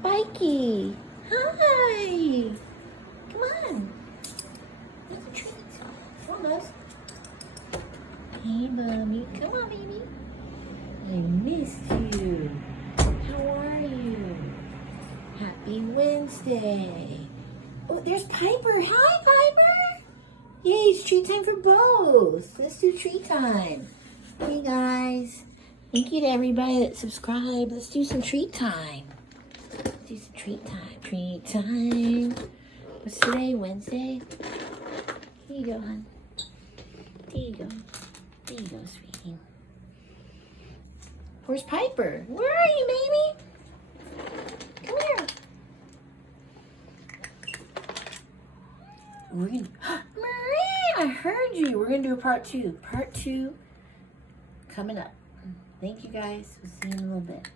Spikey. Hi. Come on. There's a treat. Come on, Buzz. Hey, Mommy. Come on, baby. I missed you. How are you? Happy Wednesday. Oh, there's Piper. Hi, Piper. Yay, it's treat time for both. Let's do treat time. Hey, guys. Thank you to everybody that subscribed. Let's do some treat time. Let's do some treat time. Treat time. What's today? Wednesday? Here you go, hon. There you go. There you go, sweetie. Where's Piper? Where are you, baby? Come here. We're gonna... Marie, I heard you. We're going to do a part 2. Part 2 coming up. Thank you, guys. We'll see you in a little bit.